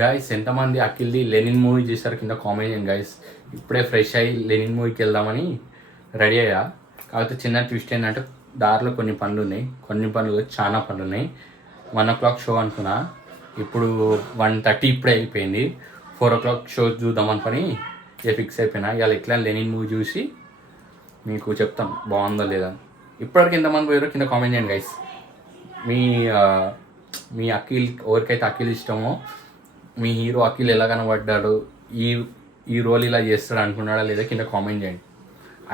Guys ఎంతమంది అఖిల్ది Lenin movie చూసారు కింద కామెంట్ చేయండి గాయస్. ఇప్పుడే ఫ్రెష్ అయ్యి లెనిన్ మూవీకి వెళ్దామని రెడీ అయ్యా. కాకపోతే చిన్న ట్విస్ట్ ఏంటంటే దారిలో కొన్ని పనులు ఉన్నాయి, కొన్ని పనులు చాలా పనులు ఉన్నాయి. 1 o'clock షో అనుకున్నా, ఇప్పుడు 1:30 ఇప్పుడే అయిపోయింది. 4 o'clock షో చూద్దామని పని ఫిక్స్ అయిపోయినా. ఇవాళ ఎట్లా లెనిన్ మూవీ చూసి మీకు చెప్తాం బాగుందా లేదా. ఇప్పటివరకు ఎంతమంది పోయారో కింద కామెంట్ చేయండి గైస్. మీ మీ అఖిల్ ఎవరికైతే అఖిల్ ఇష్టమో, మీ హీరో అఖిల్ ఎలా కనబడ్డాడు, ఈ ఈ రోల్ ఇలా చేస్తాడు అనుకున్నాడా లేదా కింద కామెంట్ చేయండి.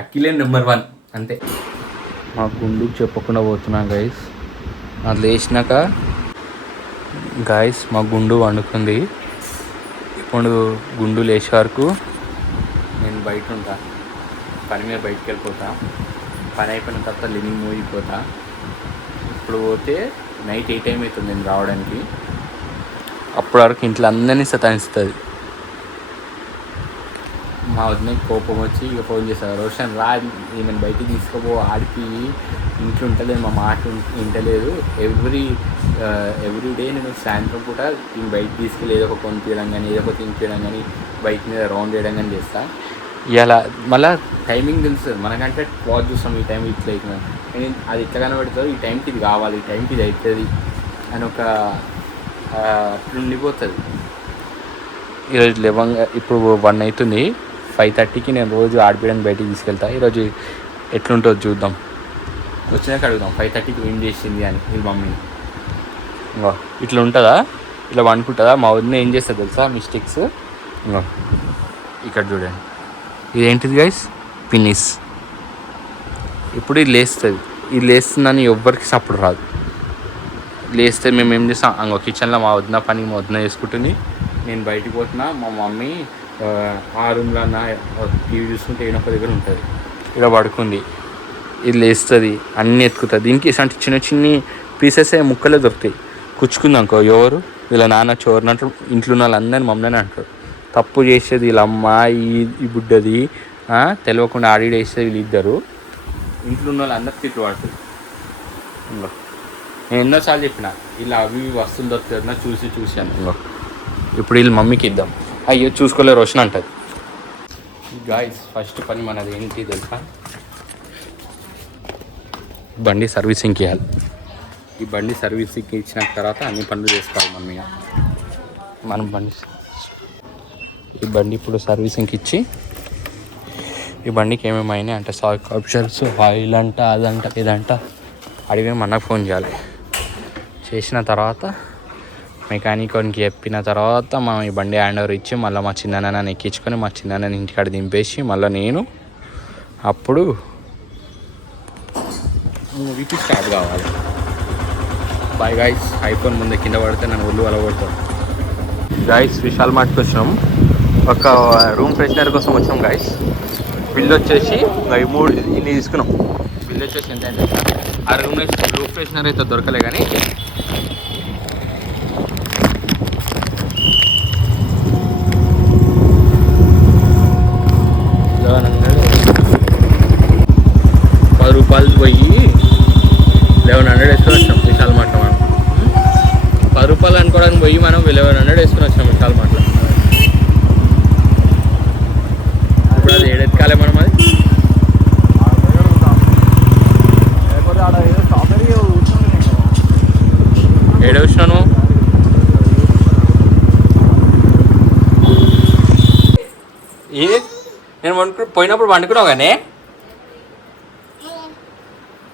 అఖిలే నెంబర్ 1 అంతే. మా గుండుకు చెప్పకుండా పోతున్నాను గైస్. అది లేచినాక గైస్ మా గుండు వండుకుంది. ఇప్పుడు గుండు లేచే వరకు నేను బయట ఉంటా, పని మీద బయటికి వెళ్ళిపోతా. పని అయిపోయిన తర్వాత లివింగ్ మూవీకి పోతా. ఇప్పుడు పోతే నైట్ 8 time అవుతుంది నేను రావడానికి. అప్పటి వరకు ఇంట్లో అందరినీ సతాయిస్తుంది. మా వదినకి కోపం వచ్చి ఇక ఫోన్ చేశాను, రోషన్ రా ఈమెను బయటికి తీసుకుపో, ఆడికి ఇంట్లో ఉంటలేదు, మా మాట వింటలేదు. ఎవ్రీ డే నేను సాయంత్రం పూట నేను బయటకు తీసుకెళ్ళి ఏదో ఒక కొనిపించడం కానీ ఏదో ఒక తినిపించడం కానీ బైక్ మీద రౌండ్ వేయడం కానీ చేస్తా. ఇలా మళ్ళీ టైమింగ్ తెలుస్తుంది మనకంటే. వాచ్ చూస్తాం, ఈ టైం ఇట్లా అవుతుంది, అది ఇట్లా కనబడుతుంది, ఈ టైంకి ఇది కావాలి, ఈ టైంకి ఇది అవుతుంది అని ఒక అట్లా ఉండిపోతుంది. ఈరోజు 11 ఇప్పుడు 1 అవుతుంది. 5:30కి నేను రోజు ఆడిపోయడానికి బయటికి తీసుకెళ్తా. ఈరోజు ఎట్లుంటుందో చూద్దాం, వచ్చినాక అడుగుదాం 5:30కి ఏం చేసింది అని వీళ్ళ మమ్మీని. ఇంకో ఇట్లా ఉంటుందా, ఇట్లా వండుకుంటుందా. మా వదిన ఏం చేస్తుంది తెలుసా మిస్టేక్స్. ఇంకో ఇక్కడ చూడండి, ఇదేంటిది గైస్, పిన్నిస్. ఇప్పుడు ఇది లేస్తుంది, ఇది లేస్తుందని ఎవ్వరికి సపోర్ట్ రాదు. లేస్తే మేము ఏం చేస్తాం, అంగో కిచెన్లో మా వదిన పని మా వదిన చేసుకుంటుంది, నేను బయటికి పోతున్నా. మా మమ్మీ ఆ రూమ్లో అన్న టీవీ చూసుకుంటే ఏనొక దగ్గర ఉంటుంది, ఇలా పడుకుంది. ఇది లేస్తుంది, అన్నీ ఎత్తుకుతుంది. దీనికి ఇలాంటి చిన్న చిన్ని పీసెస్ ముక్కలే దొరుకుతాయి. కుచ్చుకుంది అనుకో ఎవరు వీళ్ళ నాన్న చోరినట్టు ఇంట్లో ఉన్న వాళ్ళందరినీ మమ్మల్ని అంటారు. తప్పు చేసేది వీళ్ళ అమ్మ, ఈ బుడ్డది తెలియకుండా ఆడిడ వేసేది వీళ్ళిద్దరు. ఇంట్లో ఉన్న వాళ్ళు అందరు తిట్లు పడుతుంది. ఇంకో నేను ఎన్నోసార్లు చెప్పిన ఇలా అవి వస్తువులు దొరుకుతున్నా చూసాను. ఇంకో ఇప్పుడు వీళ్ళు మమ్మీకి ఇద్దాం. అయ్యో చూసుకోలే రోషన్ అంటుంది. గాయ్స్ ఫస్ట్ పని మనది ఏంటి తెలుసా, బండి సర్వీసింగ్కి ఇవ్వాలి. ఈ బండి సర్వీసింగ్కి ఇచ్చిన తర్వాత అన్ని పనులు చేసుకోవాలి మమ్మీ. మనం ఈ బండి ఇప్పుడు సర్వీసింగ్కి ఇచ్చి, ఈ బండికి ఏమేమి అయినాయి అంటే సాయిల్ ఆప్షన్స్, ఆయిల్ అంట, అదంట ఇదంట అడిగి మనకు ఫోన్ చేయాలి. చేసిన తర్వాత మెకానిక్ వానికి చెప్పిన తర్వాత మనం ఈ బండి హ్యాండ్ ఓవర్ ఇచ్చి మళ్ళీ మా చిన్ననాన్నని ఎక్కించుకొని మా చిన్ననాన్నని ఇంటికాడ దింపేసి మళ్ళీ నేను అప్పుడు మూవీకి స్టార్ట్ కావాలి. Bye guys. ఐఫోన్ ముందే కింద పడితే నన్ను ఒళ్ళు అలగొడతాను. గాయ్స్ విశాల్ మార్ట్కి వచ్చినాం, ఒక రూమ్ ఫ్రెషనర్ కోసం వచ్చాం గాయ్స్. బిల్ వచ్చేసి 3 ఇన్ని తీసుకున్నాం. బిల్ వచ్చేసి ఎంత అంటే ఆ రూమ్ ఫ్రెషనర్ అయితే దొరకలే కానీ ₹10 పోయి 1100 వేసుకొని వచ్చినాం విశాల్ మార్ట్లో. మనం ₹10 అనుకోవడానికి పోయి మనం 1100 వేసుకొని వచ్చినాం విశాల్ మార్ట్లో. ఇప్పుడు అది ఏడెత్తుకాలే మనం, అది ఏడే వచ్చినాను. ఇది నేను పోయినప్పుడు వండుకున్నావు కానీ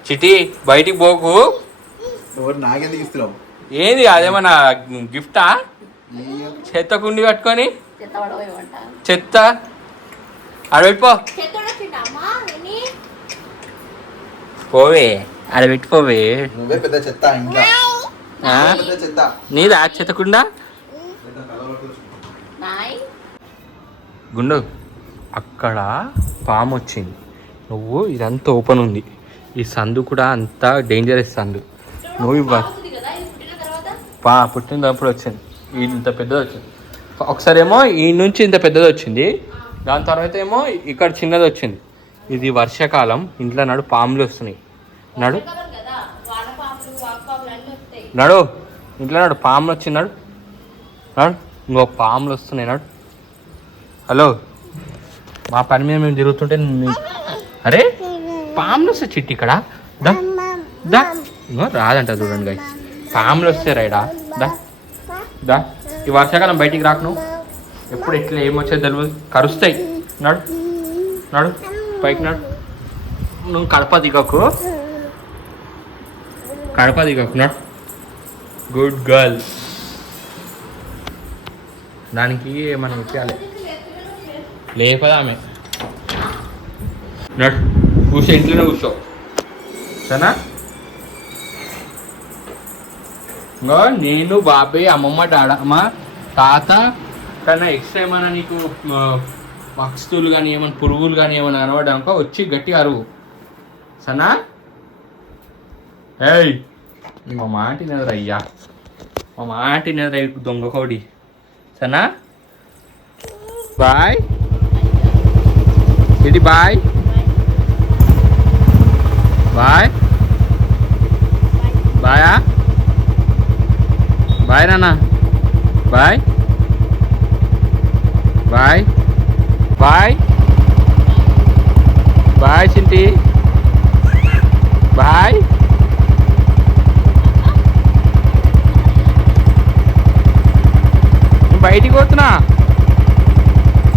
చిటి బయటికి పోకు. నాకెందుకు ఇస్తున్నావు? ఏంది అదేమన్నా గిఫ్టా? చెత్త కుండి కట్టుకొని చెత్త ఆడబెట్టిపో, పోవే ఆడబెట్టిపోవే. నువ్వే పెద్ద చెత్త ఇంకా. నీదా చెత్త కుండా? గుండు అక్కడ పాము వచ్చింది. నువ్వు ఇదంతా ఓపెన్ ఉంది, ఈ సందు కూడా అంతా డేంజరస్ సందు. నువ్వు పుట్టినప్పుడు వచ్చింది, ఇంత పెద్దది వచ్చింది. ఒకసారి ఏమో ఈ నుంచి ఇంత పెద్దది వచ్చింది, దాని తర్వాత ఏమో ఇక్కడ చిన్నది వచ్చింది. ఇది వర్షాకాలం, ఇంట్లో నడు పాములు వస్తున్నాయి. నడు నడు ఇంట్లో నడు పాములు వచ్చింది. నడు నడు ఇంకో పాములు వస్తున్నాయి నాడు. హలో, మా పని మీద మేము తిరుగుతుంటే అరే పాములు వస్తాయి చిట్టి ఇక్కడ. దా దా ఇంకో రాదంట చూడండి గైస్, పాములు వస్తాయి రైడా. దా దా ఈ వర్షాకాలం బయటికి రాకు నువ్వు. ఎప్పుడు ఎట్లా ఏమొచ్చేది తెలియదు, కరుస్తాయి. నడు నడు పైకి నడు. నువ్వు కడప దిగకు, కడప దిగకు నడు. Good girl. దానికి మనం ఇచ్చేయాలి, లేపదా ఆమె. నడు కూర్చో, ఇంట్లోనే కూర్చో సరేనా. ఇంకో నేను బాబాయ్ అమ్మమ్మ డాడమ్మ తాత కన్నా ఎక్స్ట్రా ఏమైనా నీకు పక్షులు కానీ ఏమైనా పురుగులు కానీ ఏమైనా కనబడనుకో వచ్చి గట్టిగా అరువు సరేనా. ఏయ్ మా మాట వినదురా అయ్యా, మా మాట వినదురా దొంగ కోడి సరేనా. బాయ్ ఇది బాయ్ బాయ్ బాయా బాయ్ నాన్న బాయ్ బాయ్ బాయ్ బాయ్ చింటి బాయ్. నేను బయటికి పోతున్నా,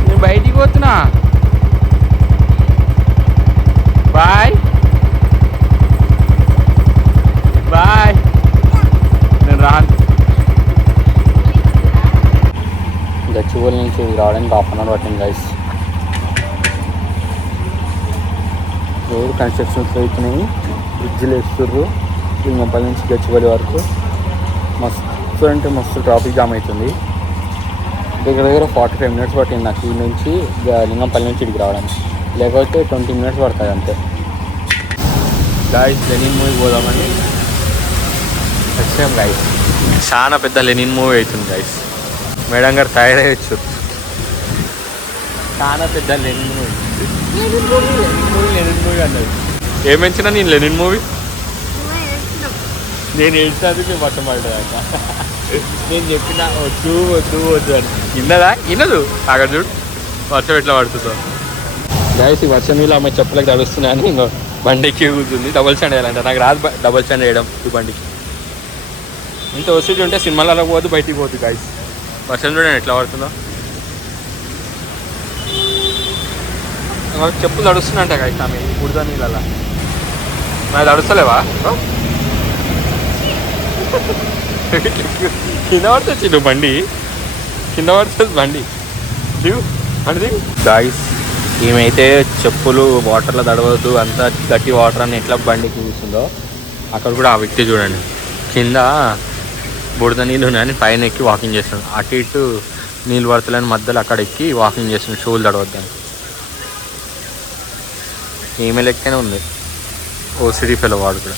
నేను బయటికి పోతున్నా. Bye bye. నేను రాను. గచ్చిబౌలి నుంచి రావడానికి 1/2 అవర్ పట్టింది గైస్. రోడ్ కన్స్ట్రక్షన్స్ అవుతున్నాయి, బ్రిడ్జ్లు వేస్తుర్రు. లింగంపల్లి నుంచి గచ్చిబౌలి వరకు మస్తు అంటే మస్తు ట్రాఫిక్ జామ్ అవుతుంది. దగ్గర దగ్గర 45 minutes పట్టింది నాకు ఈ నుంచి లింగంపల్లి నుంచి ఇక్కడికి రావడానికి. లేకపోతే 20 minutes పడుతుంది అంతే. గాయస్ లెనిన్ మూవీ పోదామని వచ్చాం గైస్. చాలా పెద్ద లెనిన్ మూవీ అవుతుంది గైస్. మేడం గారు తయారయ్యొచ్చు, చాలా పెద్ద లెనిన్ మూవీ. లెనిన్ మూవీ అన్నది ఏమెంచినా నేను లెనిన్ మూవీ నేను ఏడ్చానికి పట్టం పడ్డాక నేను చెప్పిన వద్దు వద్దు వద్దు అని విన్నదా, వినదు. అక్కడ చూడు వర్షం ఎట్లా పడుతుందో గైస్. ఈ వర్షం నీళ్ళు అమ్మాయి చెప్పలేక తడుస్తున్నాయని ఇంకో బండికి కూర్చుంది. డబుల్ స్టాండ్ వేయాలంట, నాకు రాదు డబుల్ స్టాండ్ వేయడం. ఈ బండికి ఇంత వసూటి ఉంటే సినిమాలలో పోదు, బయటికి పోదు గైస్. వర్షం చూడండి ఎట్లా పడుతుందో. చెప్పులు తడుస్తున్నట్ట గైస్ ఆమె బురద నీళ్ళ. నాకు తడుస్తలేవా? కింద పడుతుంది నువ్వు, బండి కింద పడుతుంది బండి. దిగు బండి దిగు గాయస్. ఏమైతే చెప్పులు వాటర్లో తడవద్దు, అంత గట్టి వాటర్ అని ఎట్లా బండికి చూస్తుందో అక్కడ కూడా ఆ వ్యక్తి చూడండి కింద బురద నీళ్ళు ఉన్నాయని పైన ఎక్కి వాకింగ్ చేస్తాడు. అటు ఇటు నీళ్ళు పడతలేని మధ్యలో అక్కడ ఎక్కి వాకింగ్ చేస్తున్నాడు షూలు తడవద్దని. ఈమె లెక్కనే ఉంది ఓసిడి ఫెలో వాడు కూడా.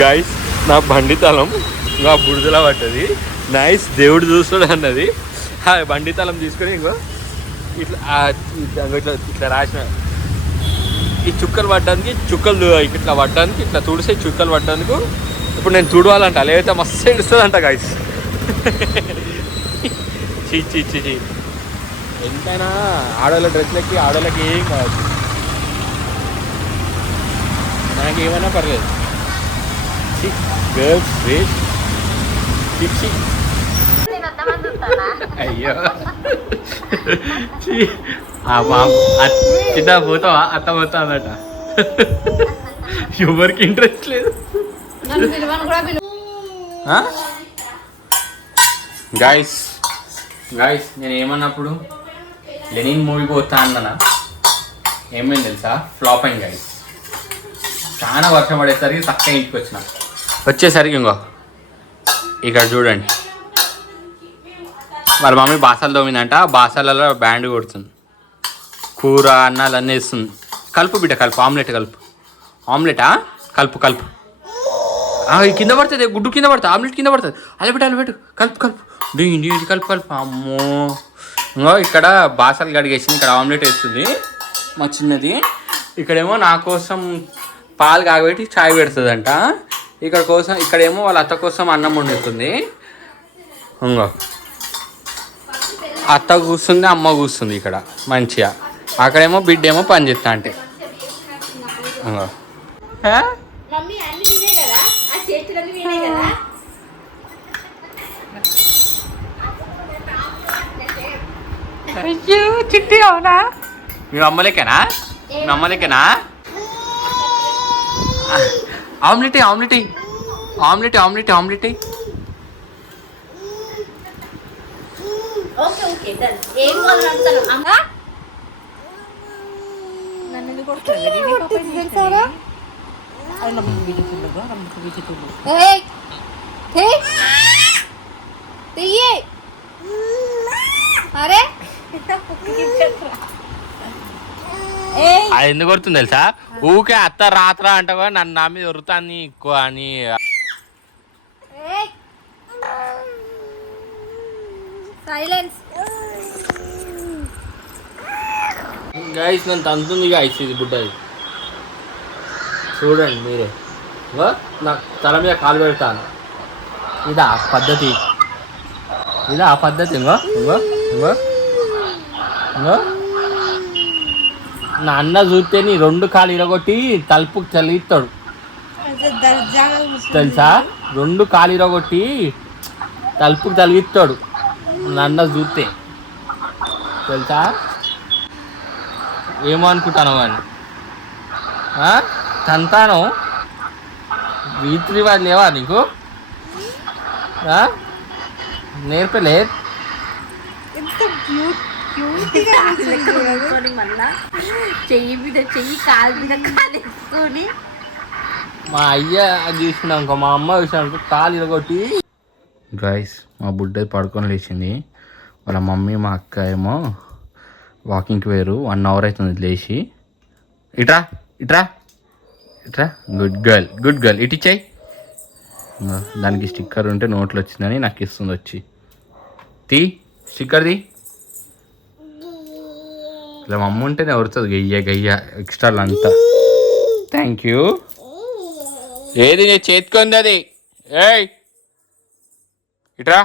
గాయస్ నా బండి తలం ఇంకా బురదలా పడ్డది. నైస్ దేవుడు చూస్తాడు అన్నది. ఆ బండి తలం తీసుకొని ఇంకో ఇట్లా ఇట్లా ఇట్లా రాసిన ఈ చుక్కలు పడ్డానికి, చుక్కలు ఇట్లా పడ్డానికి, ఇట్లా తుడిసే చుక్కలు పడ్డానికి. ఇప్పుడు నేను తుడవాలంట, లేకపోతే మస్తు ఏడుస్తుందంట గాయస్. చీ చీ చీ చీ. ఎంతైనా ఆడవాళ్ళ డ్రెస్లకి ఆడవాళ్ళకి ఏం కాదు, నాకు ఏమైనా పర్లేదు. గర్ల్స్ డ్రెస్ పిచ్చి. అయ్యో చిన్న పోతావా అత్త పోతా అన్నట. ఎవరికి ఇంట్రెస్ట్ లేదు. గాయస్ గాయస్ నేను ఏమన్నప్పుడు లెనిన్ మూవీ పోతా అన్నా, ఏమైంది తెలుసా? ఫ్లాప్ అయింది గాయస్. చాలా వర్షం పడేసరికి చక్కగా ఇంటికి వచ్చేసరికి ఇంకో ఇక్కడ చూడండి వాళ్ళ మమ్మీ బాసాలు తోమిందంట. బాసాలలో బ్యాండ్ కొడుతుంది, కూర అన్నాలు అన్నీ వేస్తుంది. కలుపు బిడ్డ కలుపు, ఆమ్లెట్ కలుపు. ఆమ్లెటా? కలుపు కలుపు. కింద పడుతుంది, గుడ్డు కింద పడుతుంది, ఆమ్లెట్ కింద పడుతుంది. అలా పెట్టు కలుపు కలుపు. ఇది కలుపు కలుపు. అమ్మో ఇంకో ఇక్కడ బాసాలు కడిగేసింది, ఇక్కడ ఆమ్లెట్ వేస్తుంది మా చిన్నది. ఇక్కడేమో నా కోసం పాలు కాగబెట్టి చాయ్ పెడుతుందంట. ఇక్కడేమో వాళ్ళ అత్త కోసం అన్నం వండుతుంది. ఇంకో అత్త కూర్చుంది, అమ్మ కూర్చుంది ఇక్కడ మంచిగా. అక్కడేమో బిడ్డేమో పని చేస్తా అంటే ఇంకో. అయ్యో చిట్టి అవునా? మీ అమ్మలేకేనా? మీ అమ్మలేకేనా? Omelette omelette omelette omelette omelette. అరే అది ఎందుకు కొడుతుంది తెలుసా? ఊకే అత్త రాత్రా అంటావా, నన్ను నా మీద వరుతాన్ని ఎక్కువ అని. సైలెన్స్ గైస్ నన్ను తంతుంది గైస్, ఇది బుడ్డది చూడండి మీరే. నా తల మీద కాలు పెడతాను. ఇదా పద్ధతి, ఇదా పద్ధతి. ఇంగో ఇంగో ఇంగో ఇంగో నా అన్న చూస్తే నీ 2 కాలు ఇరగొట్టి తలుపుకు చలిస్తాడు తెలుసా? 2 కాలు ఇరగొట్టి తలుపుకు తలిగిస్తాడు నా అన్న చూస్తే తెలుసా? ఏమో అనుకుంటాను అని తంతాను. వీత్రి వాడు లేవా నీకు? నేర్పలే. చెయ్యి మీద చెయ్యి, కాలు మీద కాలు వేసుకొని మా అయ్య చూసినాక మా అమ్మ చూసినాక కాలు ఇరగొట్టి. గైస్ మా బుడ్డది పడుకొని లేచింది. వాళ్ళ మమ్మీ మా అక్క ఏమో వాకింగ్కి పోయారు. 1 అవర్ అవుతుంది లేచి. ఇట్రా ఇట్రా ఇట్రా. Good girl good girl. ఇటు ఇచ్చాయి. దానికి స్టిక్కర్ ఉంటే నోట్లో వచ్చిందని నాకు ఇస్తుంది వచ్చి. తీ స్టిక్కర్ది. ఇలా మా అమ్మ ఉంటేనే వరుతుంది గయ్య గయ్య ఎక్స్ట్రాలు అంతా. Thank you. ఏది నేను చేతికొంది అది? ఏయ్ ఇట్రా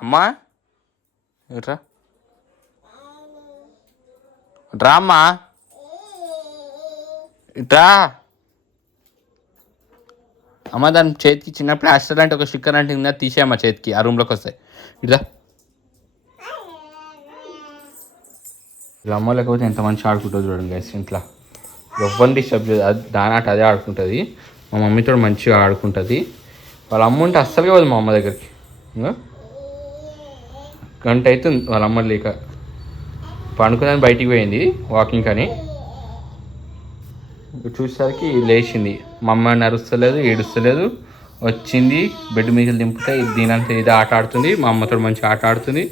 అమ్మా, ఇట్రా రా అమ్మా, ఇట్రా అమ్మ. దాని చేతికి చిన్న ప్లాస్టర్ అంటే ఒక స్టిక్కర్ అంటే ఇంకా తీసేయమ్మా చేతికి, ఆ రూమ్లోకి వస్తాయి. ఇట్లా ఇలా అమ్మ లేకపోతే ఎంత మంచిగా ఆడుకుంటుంది చూడండి గైస్. ఇంట్లో ఎవరిని డిస్టర్బ్ చేయదు, అది దానాట అదే ఆడుకుంటుంది. మా మమ్మీతో మంచిగా ఆడుకుంటుంది. వాళ్ళ అమ్మ ఉంటే అస్సలుగా పోదు మా అమ్మ దగ్గరికి. ఇంకా గంట అవుతుంది వాళ్ళ అమ్మ లేక. పండుకుందని బయటికి పోయింది వాకింగ్ అని. చూసేసరికి లేచింది. మా అమ్మ నరుస్తలేదు, ఏడుస్తలేదు. వచ్చింది బెడ్ మీద దింపితే దీనంతా ఇది ఆట ఆడుతుంది. మా అమ్మతో మంచిగా ఆట ఆడుతుంది.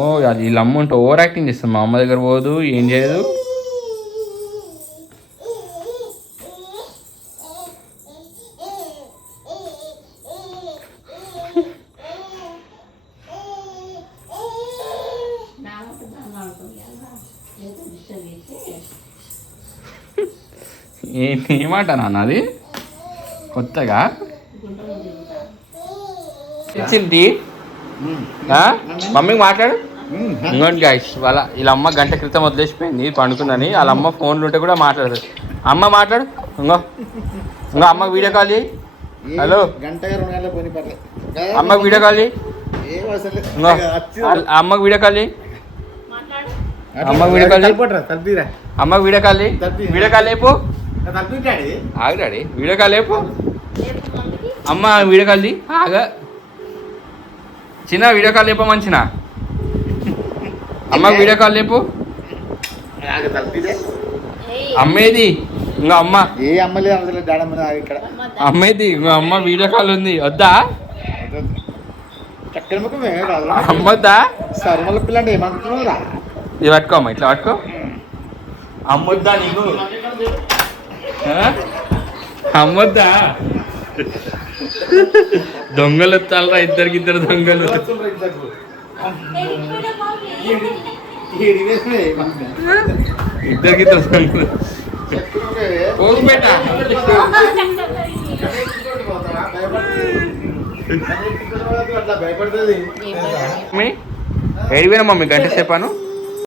ఓ వీళ్ళ అమ్మ ఉంటే ఓవర్ యాక్టింగ్ చేస్తుంది. మా అమ్మ దగ్గర పోదు, ఏం చేయదు. ఏమాట నాన్న అది కొత్తగా ఇచ్చింది. మమ్మీకి మాట్లాడు. ఇంకోటి గైస్ వీళ్ళ అమ్మ గంట క్రితం వదిలేసిపోయింది పండుకుందని. వాళ్ళ అమ్మ ఫోన్లు ఉంటే కూడా మాట్లాడదు. అమ్మ మాట్లాడు. ఇంకో అమ్మకి వీడియో కాల్ చేయి. హలో అమ్మకి వీడియో కాల్ చేయి. అమ్మకి వీడియో కాల్ చేయి. అమ్మకి వీడియో కాల్ చేయి. అమ్మకి వీడియో కాల్ చేయి. వీడియో కాల్ లేపు. ఆగు డాడీ, వీడియో కాల్ లేపు. అమ్మ వీడియో కాల్ చేయి. ఆగా చిన్న వీడియో కాల్ లేపు. మంచినా అమ్మకి వీడియో కాల్ లేపు. అమ్మేది ఇంకా అమ్మ అమ్మేది ఇంకా అమ్మ వీడియో కాల్ ఉంది. వద్దా అమ్మొద్దా? ఇది పట్టుకో అమ్మ, ఇట్లా పట్టుకో. అమ్మొద్దా నీకు? అమ్మొద్దా? దొంగలు వస్తారా? ఇద్దరు దొంగలు. ఇద్దరు దొంగలు. పోగు పెట్ట అట్లా భయపడుతుంది మమ్మీ ఏడిపోయినా మమ్మీ గంట సేపాను